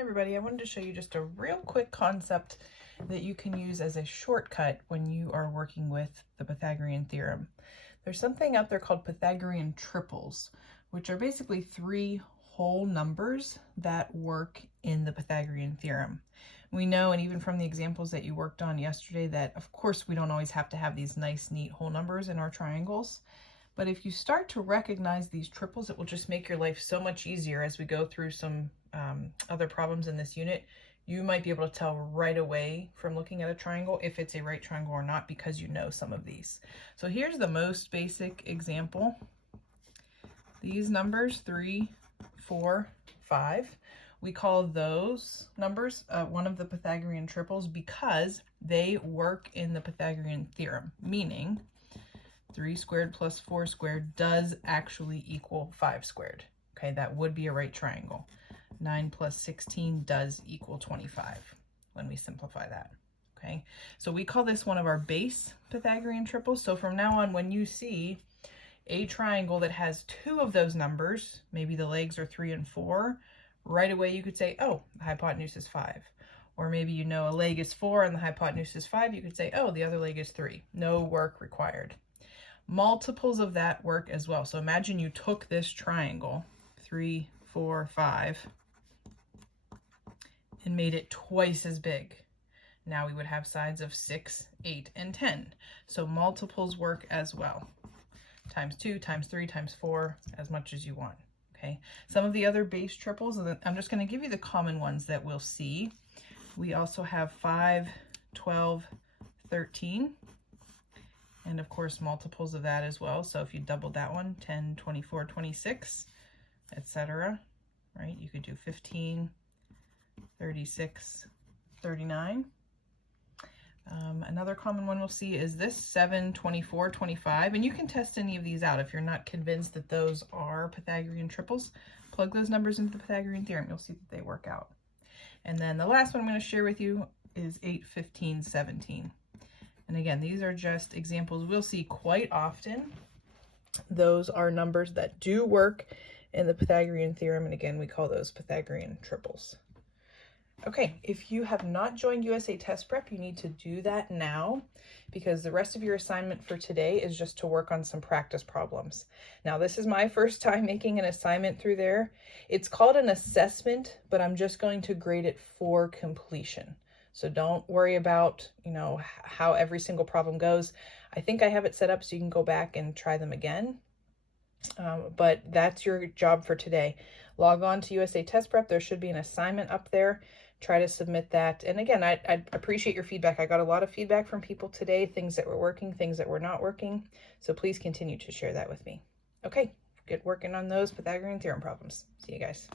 everybody. I wanted to show you just a real quick concept that you can use as a shortcut when you are working with the Pythagorean theorem. There's something out there called Pythagorean triples, which are basically three whole numbers that work in the Pythagorean theorem. We know, and even from the examples that you worked on yesterday, that of course we don't always have to have these nice, neat whole numbers in our triangles. But if you start to recognize these triples, it will just make your life so much easier as we go through some other problems in this unit. You might be able to tell right away from looking at a triangle if it's a right triangle or not, because you know some of these. So here's the most basic example. These numbers, 3, 4, 5, we call those numbers one of the Pythagorean triples because they work in the Pythagorean theorem, meaning 3 squared plus 4 squared does actually equal 5 squared. Okay, that would be a right triangle. 9 plus 16 does equal 25 when we simplify that. Okay, so we call this one of our base Pythagorean triples. So from now on, when you see a triangle that has two of those numbers, maybe the legs are 3 and 4, right away you could say, oh, the hypotenuse is 5. Or maybe you know a leg is 4 and the hypotenuse is 5, you could say, oh, the other leg is 3. No work required. Multiples of that work as well. So imagine you took this triangle, 3, 4, 5, and made it twice as big. Now we would have sides of 6, 8, and 10. So multiples work as well. Times 2, times 3, times 4, as much as you want. Okay. Some of the other base triples, and I'm just going to give you the common ones that we'll see. We also have 5, 12, 13. And of course, multiples of that as well. So if you doubled that one, 10, 24, 26, etc. Right? You could do 15, 36, 39. Another common one we'll see is this 7, 24, 25. And you can test any of these out. If you're not convinced that those are Pythagorean triples, plug those numbers into the Pythagorean theorem. You'll see that they work out. And then the last one I'm going to share with you is 8, 15, 17. And again, these are just examples we'll see quite often. Those are numbers that do work in the Pythagorean theorem. And again, we call those Pythagorean triples. Okay, if you have not joined USA Test Prep, you need to do that now, because the rest of your assignment for today is just to work on some practice problems. Now, this is my first time making an assignment through there. It's called an assessment, but I'm just going to grade it for completion. So don't worry about, how every single problem goes. I think I have it set up so you can go back and try them again. But that's your job for today. Log on to USA Test Prep. There should be an assignment up there. Try to submit that. And again, I appreciate your feedback. I got a lot of feedback from people today, things that were working, things that were not working. So please continue to share that with me. Okay, get working on those Pythagorean theorem problems. See you guys.